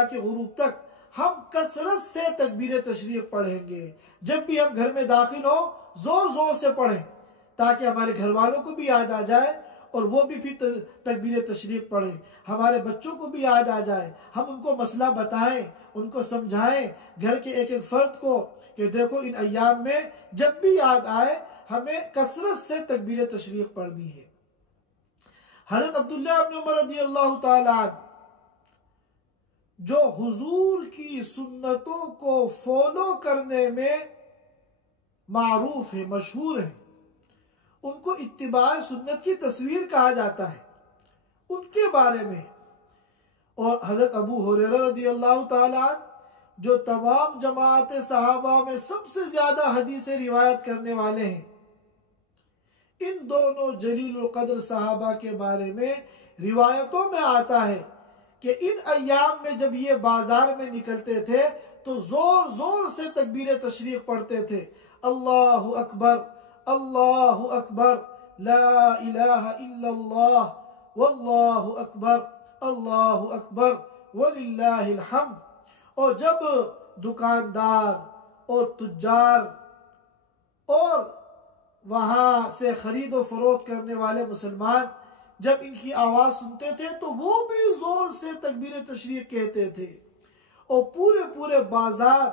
के गुरूब तक हम कसरत से तकबीर तशरीक पढ़ेंगे। जब भी हम घर में दाखिल हो जोर जोर से पढ़ें ताकि हमारे घर वालों को भी याद आ जाए और वो भी फिर तकबीर तशरीक पढ़ें। हमारे बच्चों को भी याद आ जाए, हम उनको मसला बताएं, उनको समझाएं, घर के एक एक फर्द को कि देखो इन अय्याम में जब भी याद आए हमें कसरत से तकबीर तशरीक पढ़नी है। हज़रत अब्दुल्लाह इब्न उमर रज़ियल्लाहु ताला जो हुजूर की सुन्नतों को फॉलो करने में मारूफ है, मशहूर है, उनको इत्तिबाए सुन्नत की तस्वीर कहा जाता है, उनके बारे में। और हजरत अबू हुरैरा रज़ियल्लाहु ताला जो तमाम जमात सहाबा में सबसे ज्यादा हदीसें रिवायत करने वाले हैं, इन दोनों जलील कदर सहाबा के बारे में रिवायतों में आता है कि इन अय्याम में जब ये बाजार में निकलते थे तो जोर जोर से तकबीर तशरीक पढ़ते थे। अल्लाहु अकबर, अल्लाहु अकबर, ला इलाहा इल्लल्लाह, वल्लाहु अकबर, अल्लाहु अकबर, वलिल्लाहिल हम्द। और जब दुकानदार और तुज्जार और वहां से खरीदो फरोख्त करने वाले मुसलमान जब इनकी आवाज सुनते थे तो वो भी जोर से तकबीर तशरीक कहते थे और पूरे पूरे बाजार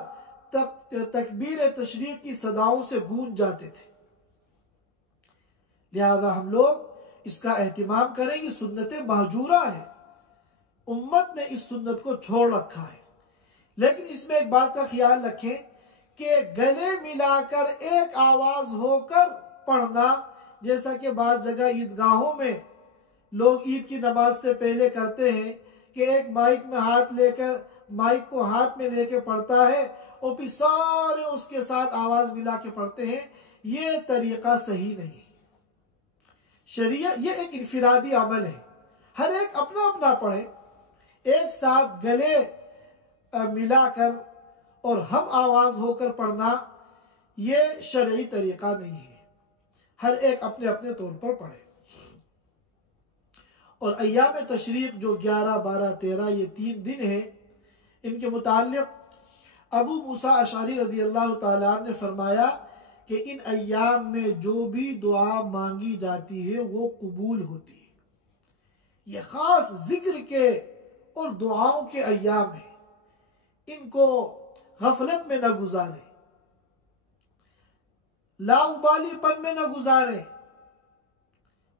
तक तकबीर तशरीक की सदाओं से गूंज जाते थे। लिहाजा हम लोग इसका एहतिमाम करें। ये सुन्नत महजूरा है, उम्मत ने इस सुन्नत को छोड़ रखा है। लेकिन इसमें एक बात का ख्याल रखें कि गले मिलाकर एक आवाज होकर पढ़ना, जैसा कि बाज़ जगह ईदगाहों में लोग ईद की नमाज से पहले करते हैं कि एक माइक में हाथ लेकर, माइक को हाथ में लेकर पढ़ता है और फिर सारे उसके साथ आवाज मिला के पढ़ते हैं, ये तरीका सही नहीं। शरीयत ये एक इनफिरादी अमल है, हर एक अपना अपना पढ़े, एक साथ गले मिलाकर और हम आवाज होकर पढ़ना ये शरई तरीका नहीं है। हर एक अपने अपने तौर पर पढ़े। और अय्याम तशरीक जो 11, 12, 13 ये 3 दिन है, इनके मुताल्लिक अबू मूसा अशअरी रज़ियल्लाहु ताला ने फरमाया कि इन अय्याम में जो भी दुआ मांगी जाती है वो कबूल होती है। ये खास जिक्र के और दुआओं के अय्याम है, इनको गफलत में न गुजारें, लाउबालीपन में न गुजारें,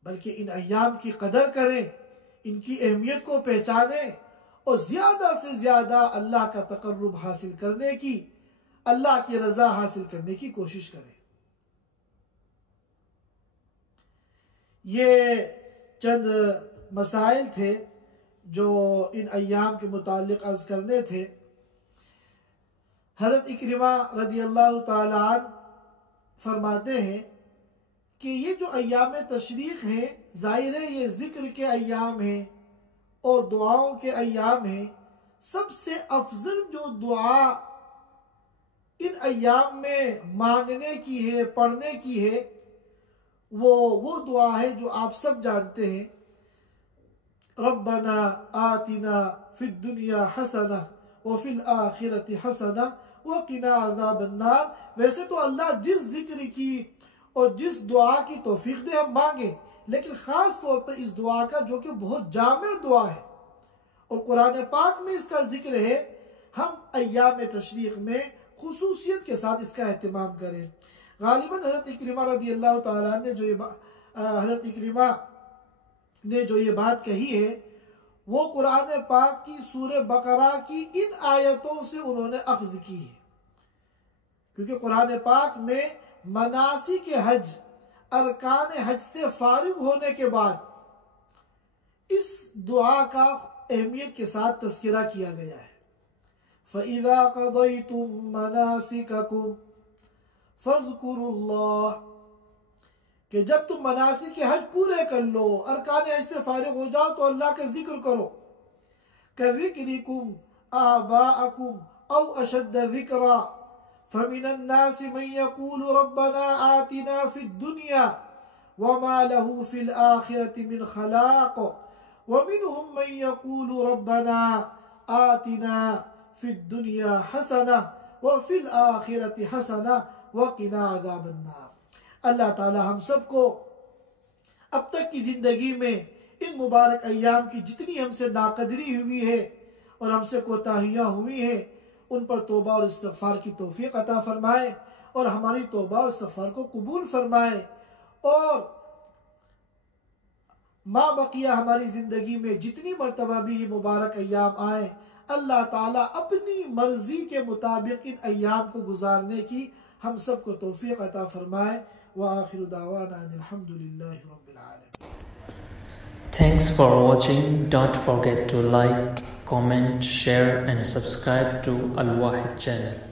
बल्कि इन अय्याम की कदर करें, इनकी अहमियत को पहचानें और ज्यादा से ज्यादा अल्लाह का तकर्रुब हासिल करने की, अल्लाह की रजा हासिल करने की कोशिश करें। ये चंद मसाइल थे जो इन अय्याम के मुतालिक अर्ज करने थे। हज़रत इक्रिमा रज़ियल्लाहु ताला अन्हु फरमाते हैं कि ये जो अय्याम तशरीक हैं, जाहिर है ये जिक्र के अय्याम हैं और दुआओं के अय्याम हैं। सबसे अफजल जो दुआ इन अय्याम में मांगने की है, पढ़ने की है, वो दुआ है जो आप सब जानते हैं, रब्बना आतिना फिद दुनिया हसना व फिल आखिरति हसना व किना अज़ाबन्नार। वैसे तो अल्लाह जिस जिक्र की और जिस दुआ की तौफीक दे हम मांगे, लेकिन खास तौर पर इस दुआ का जो कि बहुत जामे दुआ है और कुरान पाक में इसका जिक्र है, हम अय्याम तशरीक में खुसूसियत के साथ इसका एहतिमाम करें। गालिबन हज़रत इक्रिमा रज़ियल्लाहु ताला ने जो हज़रत इक्रिमा ने जो ये बात कही है वो कुरान पाक की सूरह बकरा की इन आयतों से उन्होंने अख्ज़ की है, क्योंकि कुरान पाक में मनासिक हज, अरकान हज से फारिग होने के बाद इस दुआ का अहमियत के साथ तज़किरा किया गया है। फ़इज़ा क़ज़य्तुम मनासिककुम फ़ज़्कुरुल्लाह, कि जब तुम मनासिक के हज पूरे कर लो, अरकान हज से फारिग हो जाओ, तो अल्लाह का जिक्र करो। कज़िक्रिकुम आबाअकुम औ अशद्द ज़िक्रा फ़मिनन्नासि मन यक़ूलु रब्बना आतिना फ़िद्दुनिया वमा लहु फ़िल आखिरति मिन खलाक़ वमिनहुम मन यक़ूलु रब्बना आतिना फ़िद्दुनिया हसना व फ़िल आखिरति हसना वक़िना अज़ाबन्नार। अल्लाह ताला हम सबको अब तक की ज़िंदगी में इन मुबारक अय्याम की जितनी हमसे नाकदरी हुई है और हमसे कोताहियाँ हुई हैं, उन पर तौबा और इस्तिग़फ़ार की तौफ़ीक़ अता फरमाए और हमारी तौबा और इस्तिग़फ़ार को कबूल फरमाए। और माँ बकिया हमारी ज़िंदगी में जितनी मरतबा भी ये मुबारक अय्याम आए, अल्लाह ताला अपनी मर्ज़ी के मुताबिक इन अय्याम को गुजारने की हम सबको तौफ़ीक़ अता फरमाए। व आखिरु दावाना अल्हम्दुलिल्लाहि रब्बिल आलमीन। Thanks for watching. Don't forget to like, comment, share and subscribe to Al Wahid channel.